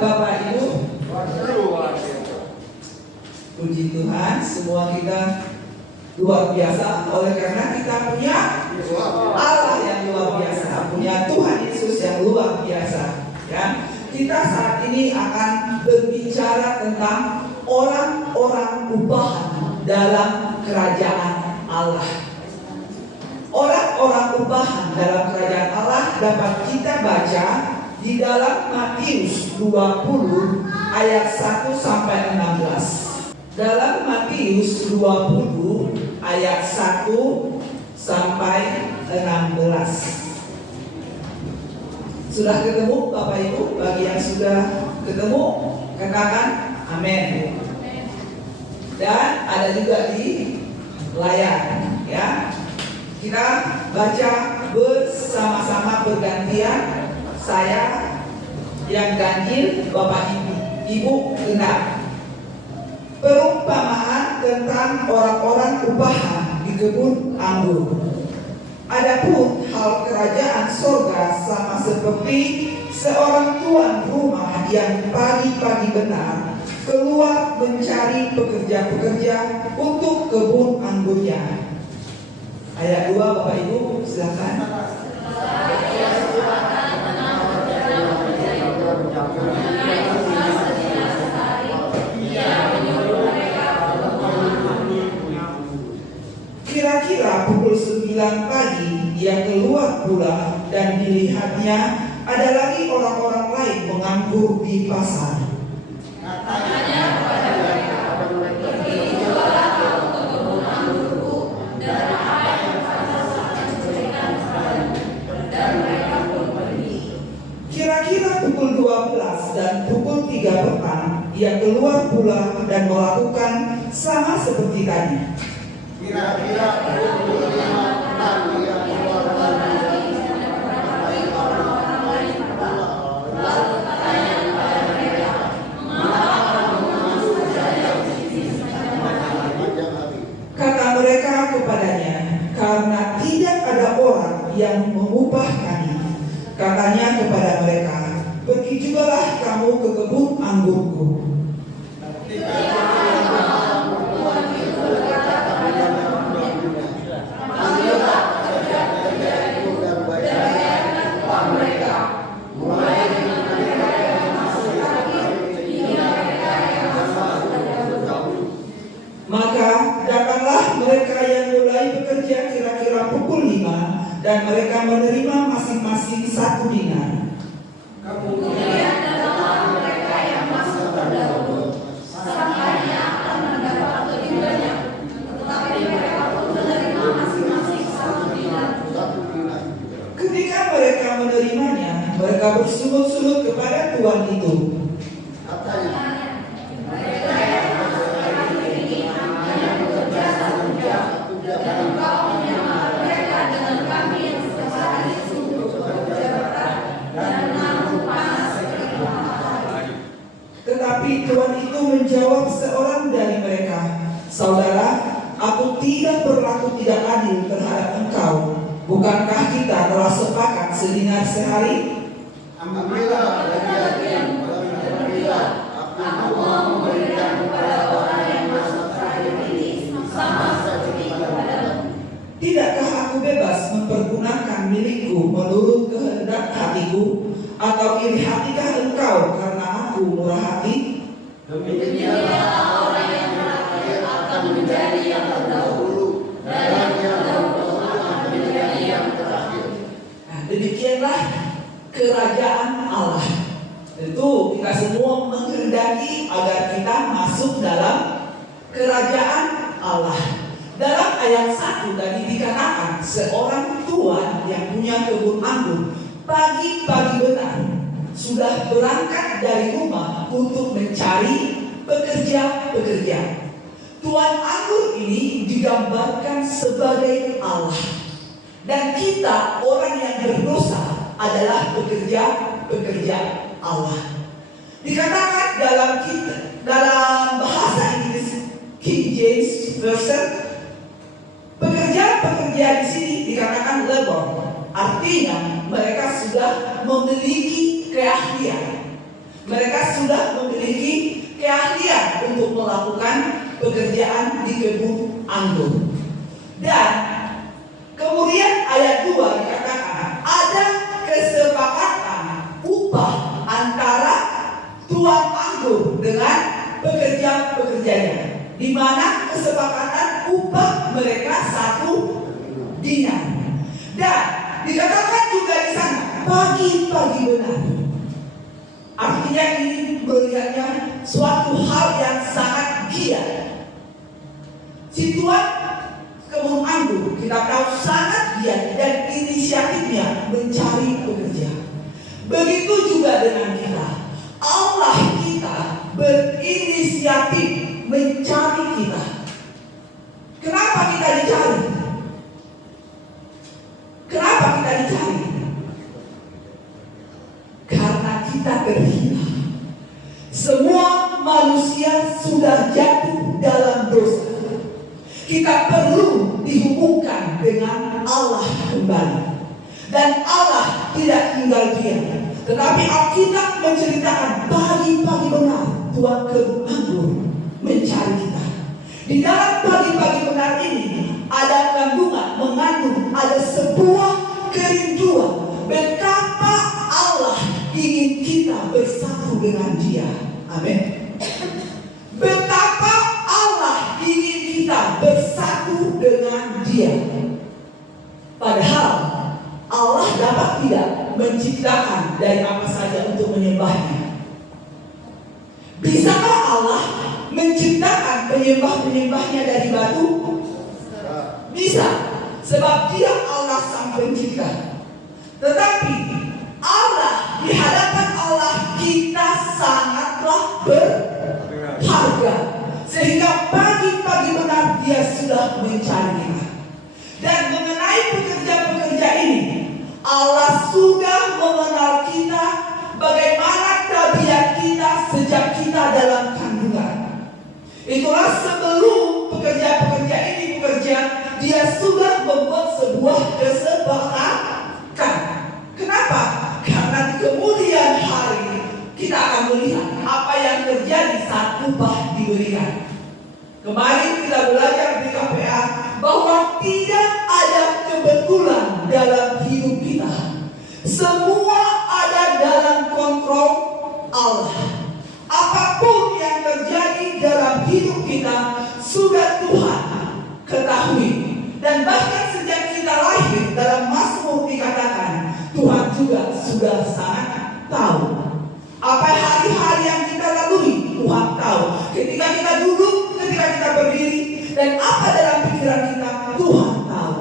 Bapak Ibu? Puji Tuhan, semua kita luar biasa. Oleh karena kita punya Allah yang luar biasa, punya Tuhan Yesus yang luar biasa. Ya, kita saat ini akan berbicara tentang orang-orang upahan dalam kerajaan Allah. Orang-orang upahan dalam kerajaan Allah dapat kita baca di dalam Matius 20 ayat 1 sampai 16. Dalam Matius 20 ayat 1 sampai 16. Sudah ketemu Bapak Ibu? Bagi yang sudah ketemu, katakan amin. Dan ada juga di layar, ya. Kita baca bersama-sama bergantian. Saya yang ganjil, Bapak Ibu genap. Perumpamaan tentang orang-orang upahan di kebun anggur. Adapun hal kerajaan surga sama seperti seorang tuan rumah yang pagi-pagi benar keluar mencari pekerja-pekerja untuk kebun anggurnya. Ayat 2 Bapak Ibu, silakan. Kira-kira pukul 9 pagi ia keluar pula dan dilihatnya ada lagi orang-orang lain menganggur di pasar. Katanya kepada mereka, pergi jualah ke kebun anggurku dan apa yang pasar akan berikan kepadamu. Dan mereka pun pergi. Kira-kira pukul 12 dan pukul 3 petang ia keluar pula dan melakukan sama seperti tadi. Kira-kira pukul 5 petang ia keluar lagi menemui orang-orang lain pula. Lalu katanya kepada mereka, mengapa kamu menganggur saja di sini sepanjang hari? Kata mereka kepadanya, karena tidak ada orang yang mengupah kami. Katanya kepada mereka, pergi jugalah kamu ke kebun anggurku. Maka datanglah mereka yang mulai bekerja kira-kira pukul 5 dan mereka menerima masing-masing 1 dinar. Kemudian datanglah mereka yang masuk terdahulu, sangkanya akan mendapat lebih banyak, tetapi mereka pun menerima masing-masing 1 dinar. Ketika mereka menerimanya, mereka bersungut-sungut kepada tuan itu. Tetapi tuan itu menjawab seorang dari mereka, saudara, aku tidak berlaku tidak adil terhadap engkau. Bukankah kita telah sepakat sedinar sehari? Ambillah bagian aku mau memberikan kepada orang yang masuk terakhir ini sama seperti kepadamu. Tidakkah aku bebas mempergunakan milikku menurut kehendak hatiku? Atau iri hatikah engkau karena aku murah hati? Demikianlah orang yang terakhir akan menjadi yang terdahulu, dan yang terdahulu akan menjadi yang terakhir. Nah, demikianlah kerajaan Allah. Tentu kita semua menghendaki agar kita masuk dalam kerajaan Allah. Dalam ayat 1 tadi dikatakan seorang tuan yang punya kebun anggur pagi-pagi benar sudah berangkat dari rumah untuk mencari pekerja-pekerja. Tuan anggur ini digambarkan sebagai Allah. Dan kita orang yang berdosa adalah pekerja-pekerja Allah. Dikatakan dalam bahasa Inggris King James Version, pekerja-pekerja di sini dikatakan labor. Artinya mereka sudah memiliki keahlian. Mereka sudah memiliki keahlian untuk melakukan pekerjaan di kebun anggur. Dan kemudian ayat 2 dikatakan ada kesepakatan upah antara tuan anggur dengan pekerja-pekerjanya, di mana kesepakatan upah mereka 1 dinar. Dan dikatakan juga di sana pagi-pagi benar. Artinya ini melihatnya suatu hal yang sangat giat. Si tuan kebun anggur kita tahu sangat giat dan inisiatifnya mencari pekerja. Begitu juga dengan kita. Allah kita berinisiatif mencari kita. Kenapa kita dicari? Kenapa kita dicari? Karena kita terhina. Semua manusia sudah jatuh dalam dosa. Kita perlu dihubungkan dengan Allah kembali. Dan Allah tidak tinggal diam. Tetapi Alkitab menceritakan pagi-pagi benar tuan kebun anggur mencari kita. Di dalam pagi-pagi benar ini ada kandungan, mengandung ada sebuah kerinduan betapa Allah ingin kita bersatu dengan Dia. Amin. Betapa Allah ingin kita bersatu dengan Dia. Padahal Allah dapat tidak menciptakan dari apa saja untuk menyembahnya. Bisakah Allah menciptakan penyembah-penyembahnya dari batu? Bisa, sebab Dia Allah sang pencipta. Tetapi Allah, di hadapan Allah kita sangatlah berharga, sehingga pagi-pagi benar Dia sudah mencari kita. Dan mengenai pekerja-pekerja ini, Allah sudah mengenal kita, bagaimana tabiat kita sejak kita dalam kandungan. Itulah sebelum pekerja-pekerja ini bekerja, Dia sudah membuat sebuah kesepakatan. Kenapa? Karena di kemudian hari kita akan melihat apa yang terjadi saat upah diberikan. Kemarin kita belajar di KPA bahwa tidak ada kebetulan dalam hidup kita. Semua ada dalam kontrol Allah. Apapun yang terjadi dalam hidup kita sudah Tuhan ketahui. Dan bahkan sejak kita lahir, dalam Mazmur dikatakan Tuhan juga sudah sangat tahu. Apa hari-hari yang kita lalui, Tuhan tahu. Ketika kita duduk, ketika kita berdiri, dan apa dalam pikiran kita, Tuhan tahu.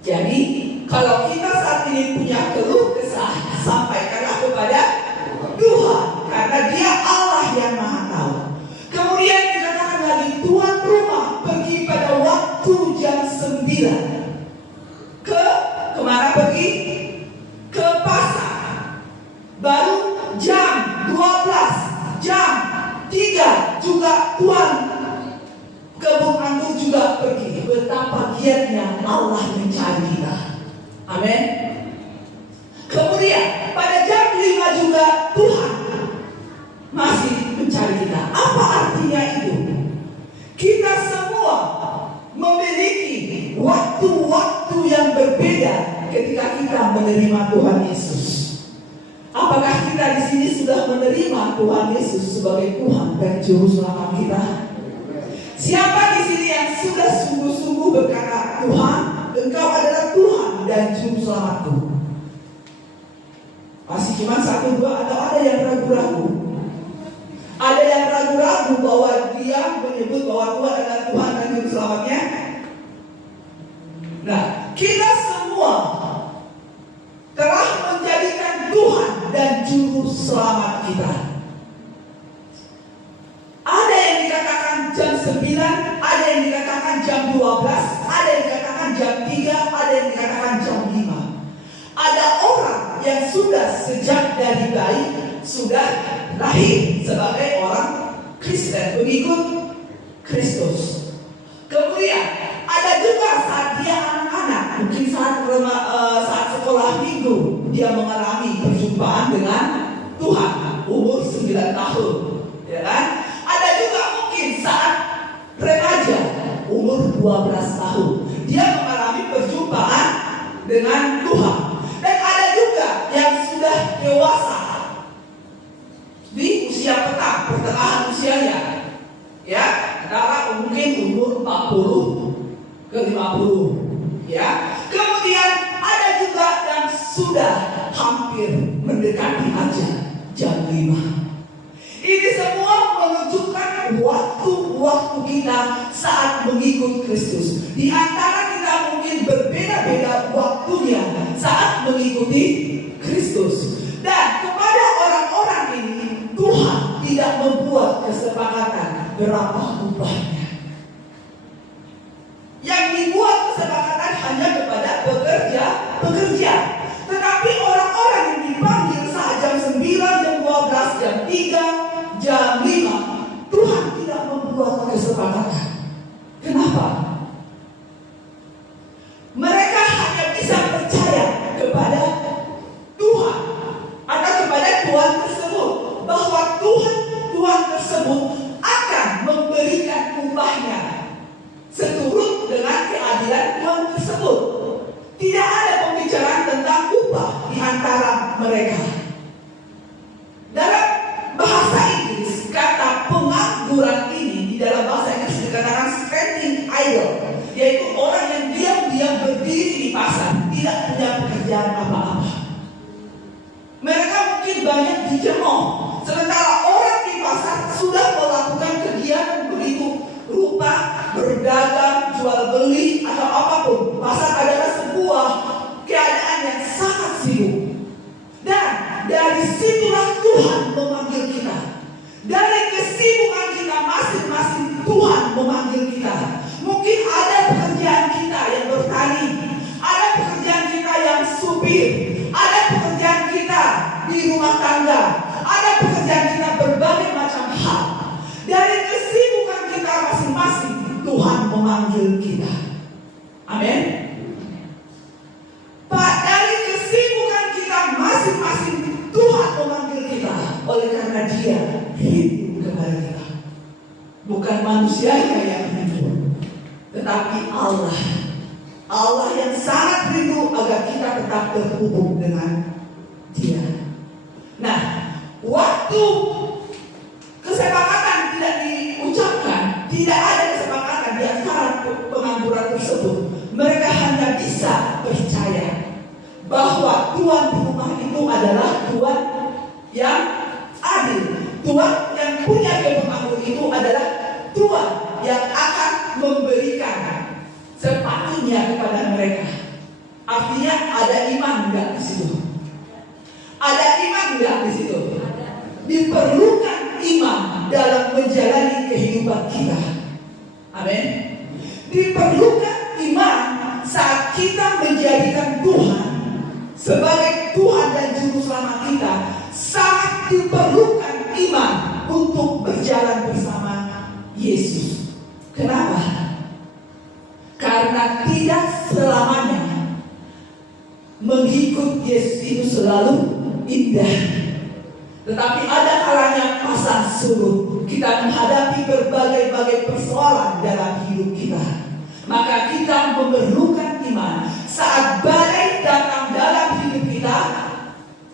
Jadi, kalau kita saat ini punya keluh kesah, sampaikanlah kepada Tuhan, karena Dia Allah yang Maha Tahu. Kemudian dikatakan lagi, tuan rumah pergi pada waktu jam 9. Kemana pergi? Ke pasar. Baru jam 12, jam 3 juga tuan kebun anggur juga pergi. Betapa giatnya Allah mencari kita. Amin. Kemudian pada jam 5 juga Tuhan masih mencari kita. Apa artinya itu? Kita semua memiliki waktu-waktu yang berbeda ketika kita menerima Tuhan Yesus. Apakah kita di sini sudah menerima Tuhan Yesus sebagai Tuhan dan Juru Selamat kita? Siapa di sini yang sudah sungguh-sungguh berkata, Tuhan, Engkau adalah Tuhan dan Juru Selamatku? Masih cuma 1, 2 atau ada yang ragu-ragu? Ada yang ragu-ragu bahwa dia menyebut bahwa Tuhan adalah Tuhan dan Juru Selamatnya? Nah, kita semua telah menjadikan Tuhan dan Juru Selamat kita. Ada yang dikatakan jam 9, ada yang dikatakan jam 12, ada yang dikatakan jam 3, ada yang dikatakan jam 5. Ada orang yang sudah sejak dari bayi sudah lahir sebagai orang Kristen, pengikut Kristus. Kemudian ada juga saat dia anak-anak, mungkin saat sekolah minggu dia mengalami perjumpaan dengan tahun, ya kan? Ada juga mungkin saat remaja, umur 12 tahun, dia mengalami perjumpaan dengan Tuhan. Dan ada juga yang sudah dewasa di usia pertengahan usianya, ya, antara mungkin umur 40 ke 50, ya. Kemudian ada juga yang sudah hampir mendekati ajar jam 5. Ini semua menunjukkan waktu-waktu kita saat mengikut Kristus. Di antara kita mungkin berbeda-beda waktunya saat mengikuti Kristus. Dan kepada orang-orang ini Tuhan tidak membuat kesepakatan berapa upahnya. Yang dibuat kesepakatan hanya kepada pekerja. Tetapi orang-orang yang dipanggil saat jam 9, jam 12, jam 3, jam 5, Tuhan tidak membuat kesepakatan. Kenapa? Mereka hanya bisa percaya kepada Tuhan atau kepada Tuhan tersebut, bahwa Tuhan tersebut akan memberikan upahnya seturut dengan keadilan Tuhan tersebut. Tidak ada pembicaraan tentang upah di antara mereka. Dalam bahasa Inggris, kata pengangguran ini di dalam bahasa Inggris dikatakan standing idle, yaitu orang yang diam-diam berdiri di pasar, tidak punya pekerjaan apa-apa. Mereka mungkin banyak dijemur, sementara orang di pasar sudah melakukan kegiatan begitu rupa, berdagang, jual beli atau apapun. Pasar adalah sebuah keadaan yang sangat sibuk. Dan dari situlah Tuhan memanggil kita. Dari kesibukan kita masing-masing, Tuhan memanggil kita. Mungkin ada pekerjaan kita yang bertani, ada pekerjaan kita yang supir, ada pekerjaan kita di rumah tangga, ada pekerjaan kita berbagai macam hal. Dari kesibukan kita masing-masing, Tuhan memanggil kita. Amin. Dari kesibukan kita masing-masing, Tuhan memanggil kita. Oleh karena Dia hidup kepada kita. Bukan manusianya yang hidup, tetapi Allah. Allah yang sangat rindu agar kita tetap terhubung dengan Dia. Nah, waktu kesepakatan tidak diucapkan, tidak ada kesepakatan di antara pengangguran tersebut. Mereka hanya bisa percaya bahwa Tuhan di rumah itu adalah Tuhan yang adil. Tuhan yang punya kemenangan itu adalah Tuhan yang akan memberikan sepatutnya kepada mereka. Artinya ada iman enggak di situ? Ada iman enggak di situ? Diperlukan iman dalam menjalani kehidupan kita. Amin. Diperlukan iman saat kita menjadikan Tuhan sebagai Tuhan dan Juru Selamat kita. Sangat diperlukan iman untuk berjalan bersama Yesus. Kenapa? Karena tidak selamanya mengikut Yesus itu selalu indah. Tetapi ada kalanya masa surut, kita menghadapi berbagai persoalan dalam hidup kita. Maka kita memerlukan iman. Saat badai datang dalam hidup kita,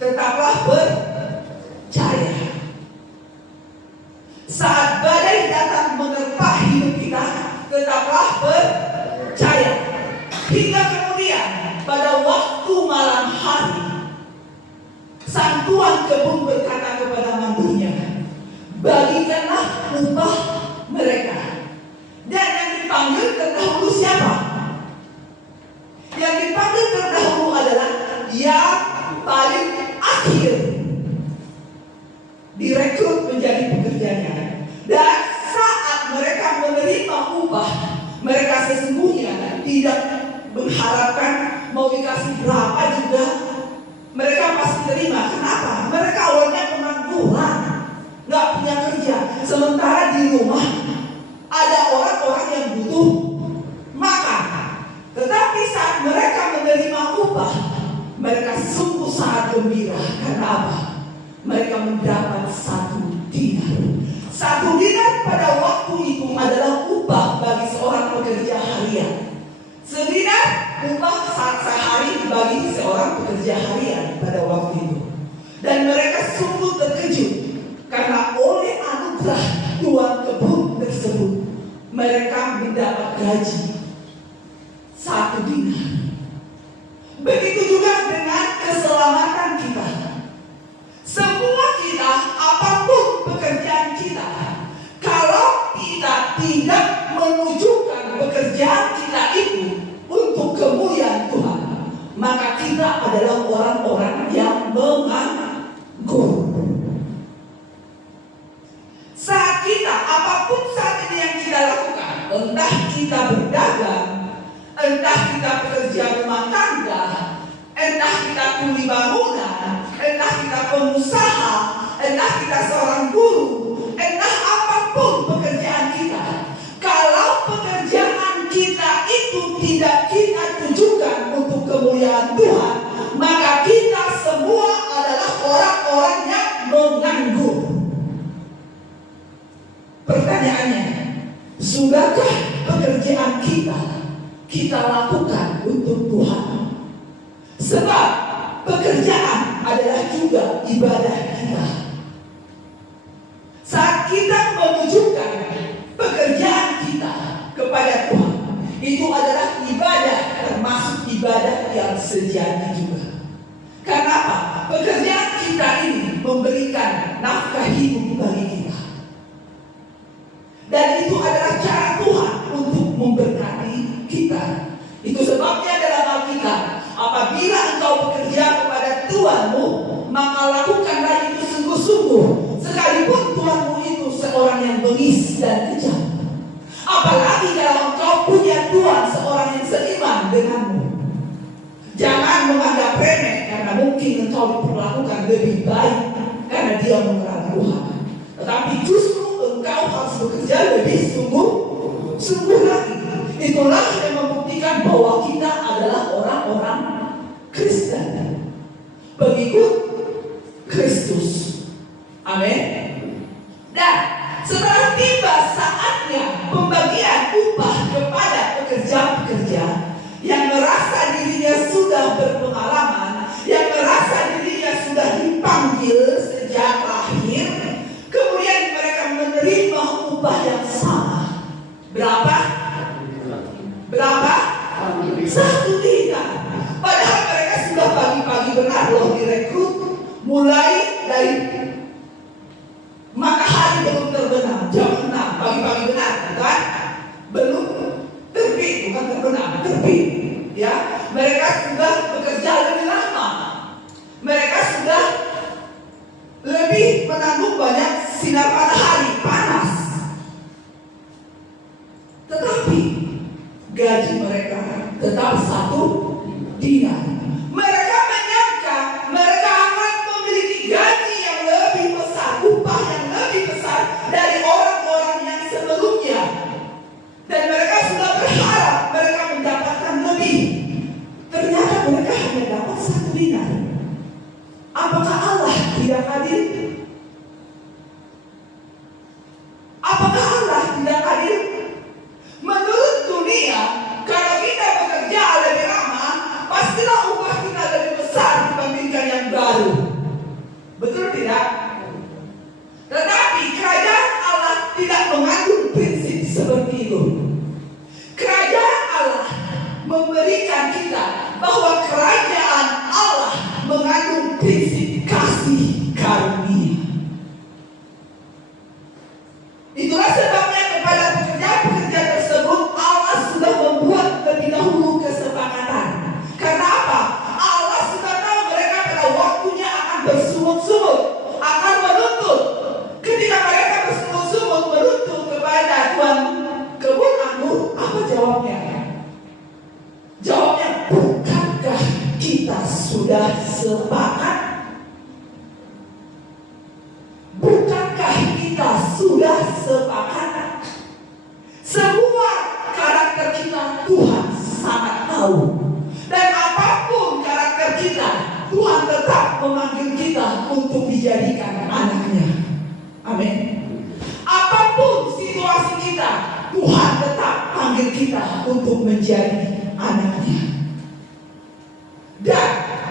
tetaplah percaya. Saat badai datang menerpa hidup kita, tetaplah percaya. Hingga kemudian pada waktu malam hari, sang tuan kebun berkata kepada mantunya, bagikanlah upah mereka. Dan yang dipanggil terdahulu siapa? Yang dipanggil terdahulu adalah yang paling akhir direkrut menjadi pekerjanya. Dan saat mereka menerima upah, mereka sesungguhnya tidak mengharapkan mau dikasih berapa juga. Mereka pasti terima. Kenapa? Mereka awalnya pengangguran, nggak punya kerja. Sementara di rumah ada orang-orang yang butuh makan. Tetapi saat mereka menerima upah, mereka sungguh sangat gembira. Karena apa? Mereka mendapat satu 1 dinar pada waktu itu adalah upah bagi seorang pekerja harian. Sedinar upah sehari bagi seorang pekerja harian pada waktu itu. Dan mereka sungguh terkejut karena oleh anugerah tuan kebun tersebut mereka mendapat gaji 1 dinar. Begitu juga dengan keselamatan kita. Semua kita, apapun pekerjaan kita, kalau kita tidak menunjukkan pekerjaan kita itu untuk kemuliaan Tuhan, maka kita adalah orang-orang yang menganggur. Saat kita, apapun saat ini yang kita lakukan, entah kita berdagang, entah kita pekerja rumah tangga, entah kita kuli bangunan, entah kita pengusaha, entah kita seorang guru, entah apapun pekerjaan kita, kalau pekerjaan kita itu tidak kita tujukan untuk kemuliaan Tuhan, maka kita semua adalah orang-orang yang menganggur. Pertanyaannya, sudahkah pekerjaan kita lakukan untuk Tuhan? Sebab pekerjaan adalah juga ibadah kita. Saat kita menunjukkan pekerjaan kita kepada Tuhan, itu adalah ibadah, termasuk ibadah yang sejati juga. Karena apa? Pekerjaan kita ini memberikan nafkah hidup bagi kita. Dan itu adalah cara Tuhan untuk memberkati kita. Itu sebabnya dalam Alkitab, apabila engkau bekerja kepada Tuhanmu, maka lakukanlah itu sungguh-sungguh, sekalipun Tuhanmu itu seorang yang bengis dan kejam. Apalagi kalau engkau punya Tuhan seorang yang seiman denganmu. Jangan menganggap remeh karena mungkin engkau diperlakukan lebih baik karena dia mengenal Tuhan. Tetapi justru engkau harus bekerja lebih sungguh lagi. Itulah yang membuktikan bahwa kita adalah orang-orang Kristen, pengikut Kristus. Amin. Dan setelah tiba saatnya pembagian upah kepada pekerja-pekerja yang merasa dirinya sudah berpengalaman, yang merasa dirinya sudah dipanggil sejak lahir, kemudian mereka menerima upah yang sama. Berapa? 1 dinar. Padahal mereka sudah pagi-pagi benar loh direkrut, mulai dari matahari belum terbenam, jam 6 pagi-pagi benar, bukan? Belum terbit, bukan terbenam, terbit. Ya, mereka sudah bekerja lebih lama. Mereka sudah lebih menanggung banyak sinar matahari panas. Tetapi gaji mereka tetap 1 dinar. Mereka menyangka mereka akan memiliki gaji yang lebih besar, upah yang lebih besar dari orang-orang yang sebelumnya. Dan mereka sudah berharap mereka mendapatkan lebih. Ternyata mereka hanya dapat 1 dinar. Apakah Allah tidak adil? Apakah Allah tidak adil? Menurut dunia, kalau kita bekerja lebih lama, pastilah upah kita lebih besar dibandingkan yang baru. Betul tidak? Tetapi kerajaan Allah tidak mengandung prinsip seperti itu. Kerajaan Allah memberikan kita bahwa kerajaan Allah mengandung prinsip kasih karunia. Itulah sebabnya kepada pekerja-pekerja tersebut Allah sudah membuat lebih dahulu kesepakatan. Karena apa? Allah sudah tahu mereka pada waktunya akan bersungut-sungut, akan menuntut. Ketika mereka bersungut-sungut menuntut kepada Tuhan kebun anggur, apa jawabnya? Jawabnya, bukankah kita sudah sepakat? Bukankah kita sudah sepakat? Semua karakter kita Tuhan sangat tahu. Dan apapun karakter kita, Tuhan tetap memanggil kita untuk dijadikan anaknya. Amin. untuk menjadi anaknya. Dan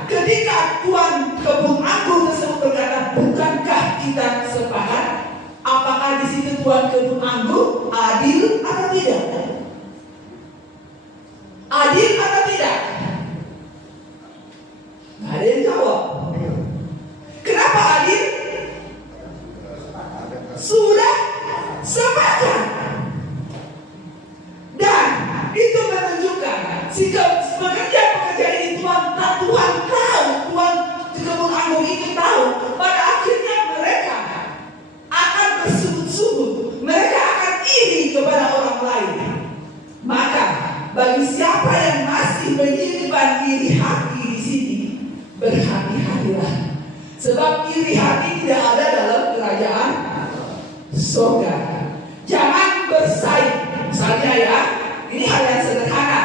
ketika tuan kebun anggur tersebut berkata, bukankah kita sepakat? Apakah di situ tuan kebun anggur adil atau tidak? Adil atau tidak? Nggak ada yang jawab. Kenapa adil? Sudah sepakat. Dan itu menunjukkan jika pekerja ini Tuhan tahu, Tuhan di kebun anggur itu tahu, pada akhirnya mereka akan bersungguh-sungguh, mereka akan iri kepada orang lain. Maka bagi siapa yang masih menyimpan iri hati di sini, berhati-hatilah, sebab iri hati tidak ada dalam kerajaan surga. Jangan bersaing. Misalnya ya, ini hal yang sederhana.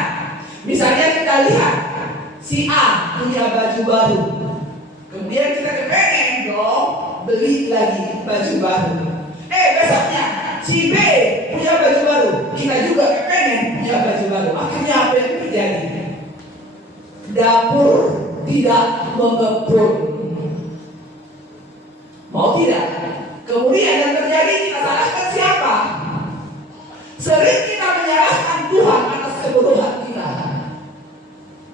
Misalnya kita lihat si A punya baju baru, kemudian kita kepengen dong beli lagi baju baru. Besoknya si B punya baju baru, kita juga kepengen punya baju baru. Akhirnya apa yang terjadi? Dapur tidak mengepul. Mau tidak? Kemudian yang terjadi, kita salahkan siapa? Sering kita menyalahkan Tuhan atas kebodohan kita.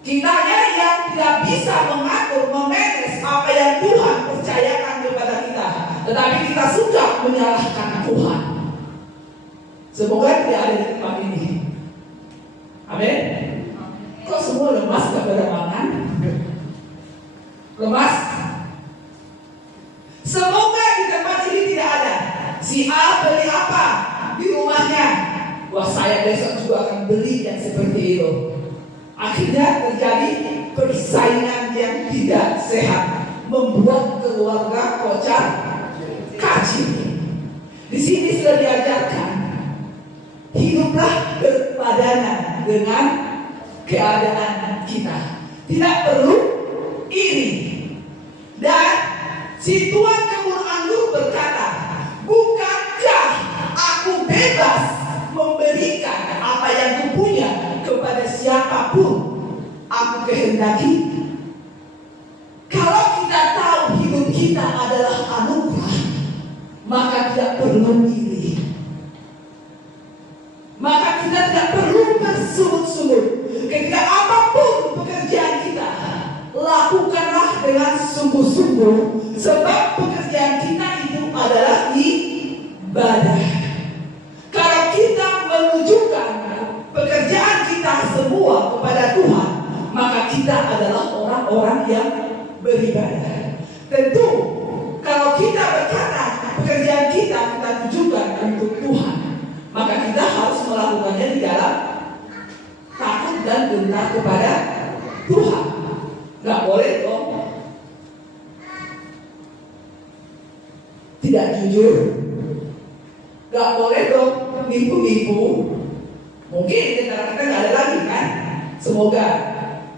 Kitanya yang tidak bisa mengatur, memanage apa yang Tuhan percayakan kepada kita. Tetapi kita suka menyalahkan Tuhan. Semoga tidak ada di tempat ini. Amin. Kok semua lemas gak beramanan? Lemas? Semoga di tempat ini tidak ada. Si A beli apa di rumahnya? Wah, saya besok juga akan beli yang seperti itu. Akhirnya terjadi persaingan yang tidak sehat, membuat keluarga kocar kacir. Di sini sudah diajarkan, hiduplah berpadanan dengan keadaan kita. Tidak perlu iri. Dan si tuan kebun anggur berkata, bukankah aku bebas memberikan apa yang kupunya kepada siapapun aku kehendaki? Kalau kita tahu hidup kita adalah anugerah, maka tidak perlu iri. Maka kita tidak perlu bersungut-sungut. Ketika apapun pekerjaan kita, lakukanlah dengan sungguh-sungguh, sebab pekerjaan kita itu adalah ibadah. Kalau kita menunjukkan pekerjaan kita semua kepada Tuhan, maka kita adalah orang-orang yang beribadah. Tentu kalau kita berkata pekerjaan kita tujukan untuk Tuhan, maka kita harus melakukannya di dalam takut dan gentar kepada Tuhan. Gak boleh dong tidak jujur. Gak boleh dong nipu-nipu. Mungkin di antara kita gak ada lagi kan. Semoga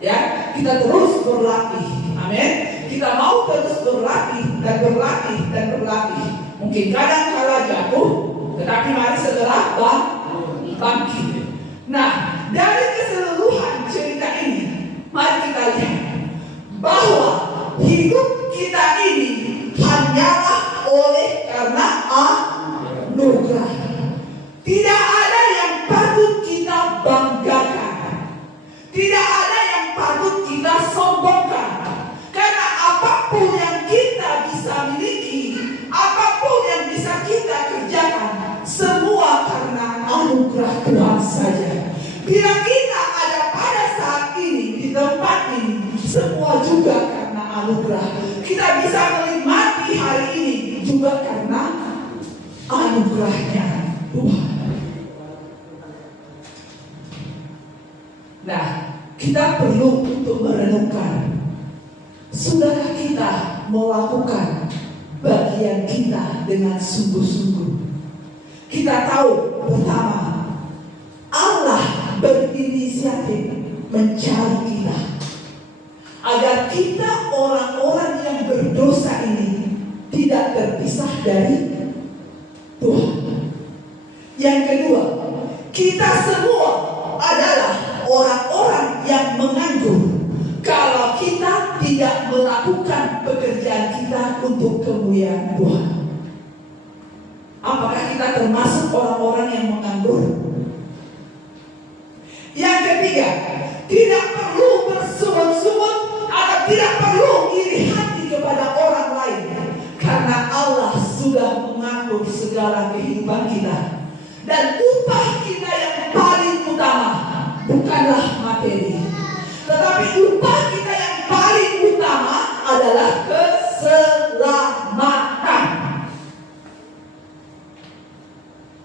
ya kita terus berlatih. Amin. Kita mau terus berlatih dan berlatih dan berlatih. Mungkin kadang kala jatuh, tetapi mari segera bangkit. Nah, dari keseluruhan cerita ini, mari kita lihat bahwa hidup kita ini hanyalah oleh karena anugerah. Tidak ada yang patut kita banggakan. Tidak ada yang patut kita sombongkan. Karena apapun yang kita bisa miliki, apapun yang bisa kita kerjakan, semua karena anugerah Tuhan saja. Bila kita ada pada saat ini, di tempat ini, semua juga karena anugerah. Kita bisa menikmati hari ini juga karena anugerahnya Tuhan. Nah, kita perlu untuk merenungkan, sudahkah kita melakukan bagian kita dengan sungguh-sungguh? Kita tahu pertama, Allah berinisiatif mencari kita, agar kita orang-orang yang berdosa ini tidak terpisah dari Tuhan. Yang kedua, kita semua adalah orang-orang yang menganggur kalau kita tidak melakukan pekerjaan kita untuk kemuliaan Tuhan. Apakah kita termasuk orang-orang yang menganggur? Yang ketiga, tidak perlu bersungut-sungut atau tidak perlu iri hati kepada orang lain, karena Allah sudah mengatur segala kehidupan kita. Dan upah kita yang paling utama bukanlah materi, tetapi upah kita yang paling utama adalah keselamatan.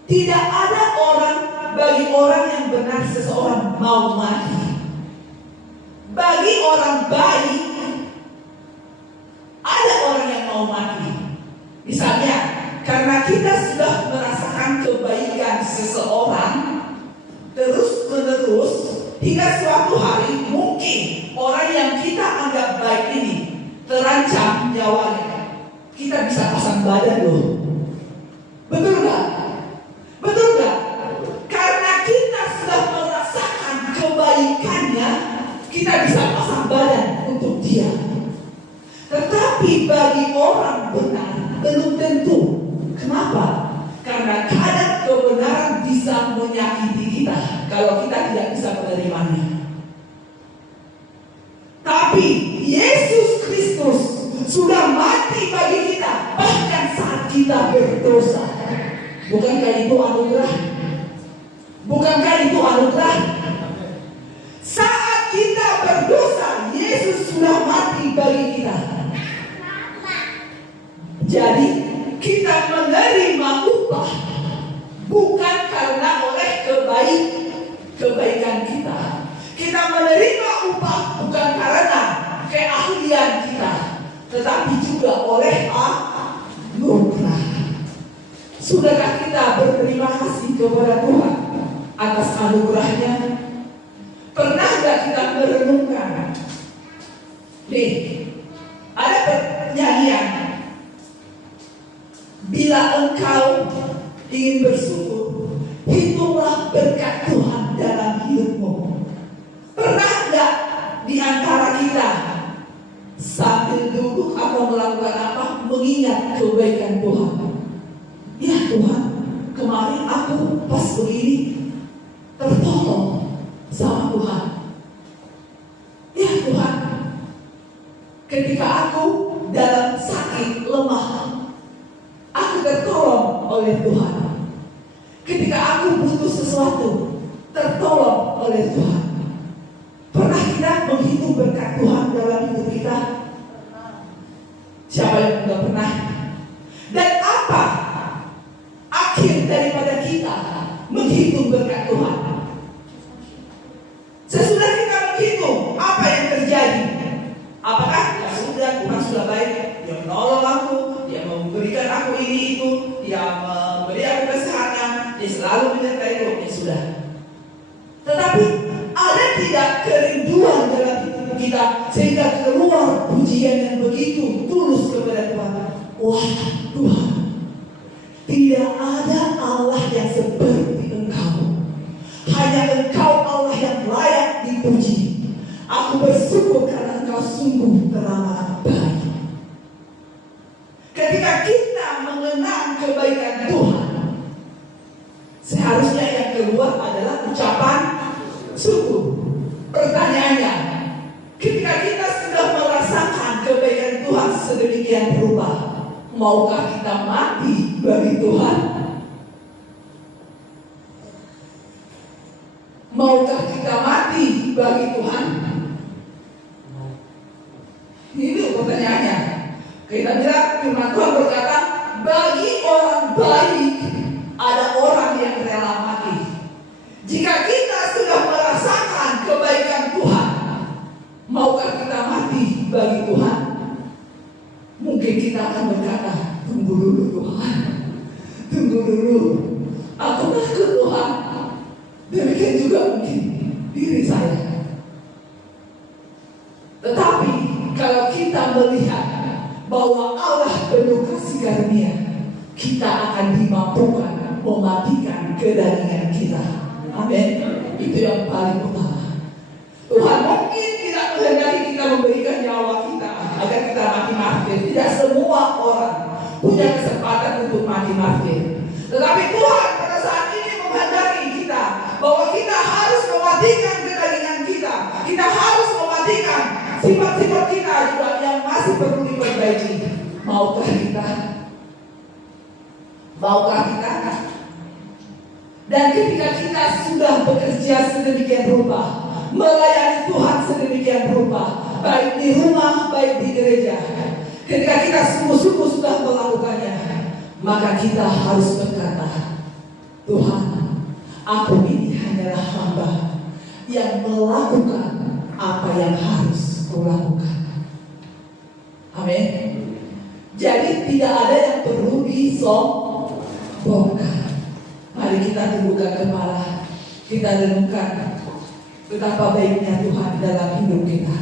Tidak ada orang, bagi orang yang benar seseorang mau mati. Bagi orang baik ada orang yang mau mati. Misalnya, karena kita sudah merasakan kebaikan seseorang terus menerus, hingga suatu hari mungkin orang yang kita anggap baik ini terancam nyawanya. Kita bisa pasang badan loh. Betul nggak? Betul nggak? Karena kita sudah merasakan kebaikannya, kita bisa pasang badan untuk dia. Tetapi bagi orang benar belum tentu. Kenapa? Karena kadang kebenaran bisa menyakiti kita kalau kita tidak bisa menerimanya. Tapi Yesus Kristus sudah mati bagi kita bahkan saat kita berdosa. Bukankah itu anugerah? Bukankah itu anugerah? Saat kita berdosa, Yesus sudah mati bagi kita. Jadi kita menerima upah bukan karena oleh kebaikan kita. Kita menerima upah bukan karena keahlian kita, tetapi juga oleh anugerah. Sudahkah kita berterima kasih kepada Tuhan atas anugerahnya? Pernah gak kita merenungkan? Nih, ada penyanyian. Bila engkau ingin bersyukur, hitunglah berkat Tuhan dalam hidupmu. Pernah gak di antara kita sambil duduk atau melakukan apa, mengingat kebaikan Tuhan? Ya Tuhan, kemarin aku pas begini tertolong sama Tuhan. Ya Tuhan, ketika aku dalam sakit lemah, aku tertolong oleh Tuhan. Ketika aku butuh sesuatu, tertolong oleh Tuhan. Pernah kita menghitung berkat Tuhan dalam hidup kita? Siapa yang tidak pernah? Dan apa akhir daripada kita menghitung berkat Tuhan? Sesudah kita menghitung, apa yang terjadi? Apakah ya sudah, Tuhan sudah baik, Dia menolong aku, Dia memberikan aku ini itu, Dia memberi aku kesehatan, Dia selalu menyertai aku, ya sudah. Tetapi ada tidak kerinduan dalam hidup kita sehingga keluar pujian yang begitu tulus kepada Tuhan? Wah Tuhan, tidak ada Allah yang seperti Engkau. Hanya Engkau Allah yang layak dipuji. Aku bersyukur karena Engkau sungguh teramat baik. Ketika kita mengenang kebaikan Tuhan, seharusnya yang keluar adalah ucapan syukur. Pertanyaannya, ketika kita sudah merasakan kebaikan Tuhan sedemikian rupa, maukah kita mati bagi Tuhan? Maukah kita mati bagi Tuhan? Ini pertanyaannya. Kita bilang firman Tuhan berkata, bagi orang baik ada orang yang rela mati. Jika kita sudah merasakan kebaikan Tuhan, maukah kita mati bagi Tuhan? Mungkin kita akan berkata, tunggu dulu Tuhan, tunggu dulu, aku takut Tuhan. Demikian juga mungkin diri saya. Tetapi kalau kita melihat bahwa Allah penuh kasih karunia, kita akan dimampukan mematikan kedagingan kita. Amin. Itu yang paling utama. Tuhan mungkin tidak menghendaki kita memberikan nyawa kita agar kita mati martir. Tidak semua orang punya kesempatan untuk mati martir. Tetapi Tuhan pada saat ini menghendaki kita bahwa kita harus mematikan kedagingan kita. Kita harus mematikan sifat-sifat kita juga yang masih perlu diperbaiki. Maukah kita? Maukah kita? Dan ketika kita sudah bekerja sedemikian rupa, melayani Tuhan sedemikian rupa, baik di rumah, baik di gereja, ketika kita sungguh-sungguh sudah melakukannya, maka kita harus berkata, Tuhan, aku ini hanyalah hamba yang melakukan apa yang harus kulakukan. Amin. Jadi tidak ada yang perlu disombongkan. Mari kita tundukkan kepala, kita renungkan betapa baiknya Tuhan dalam hidup kita.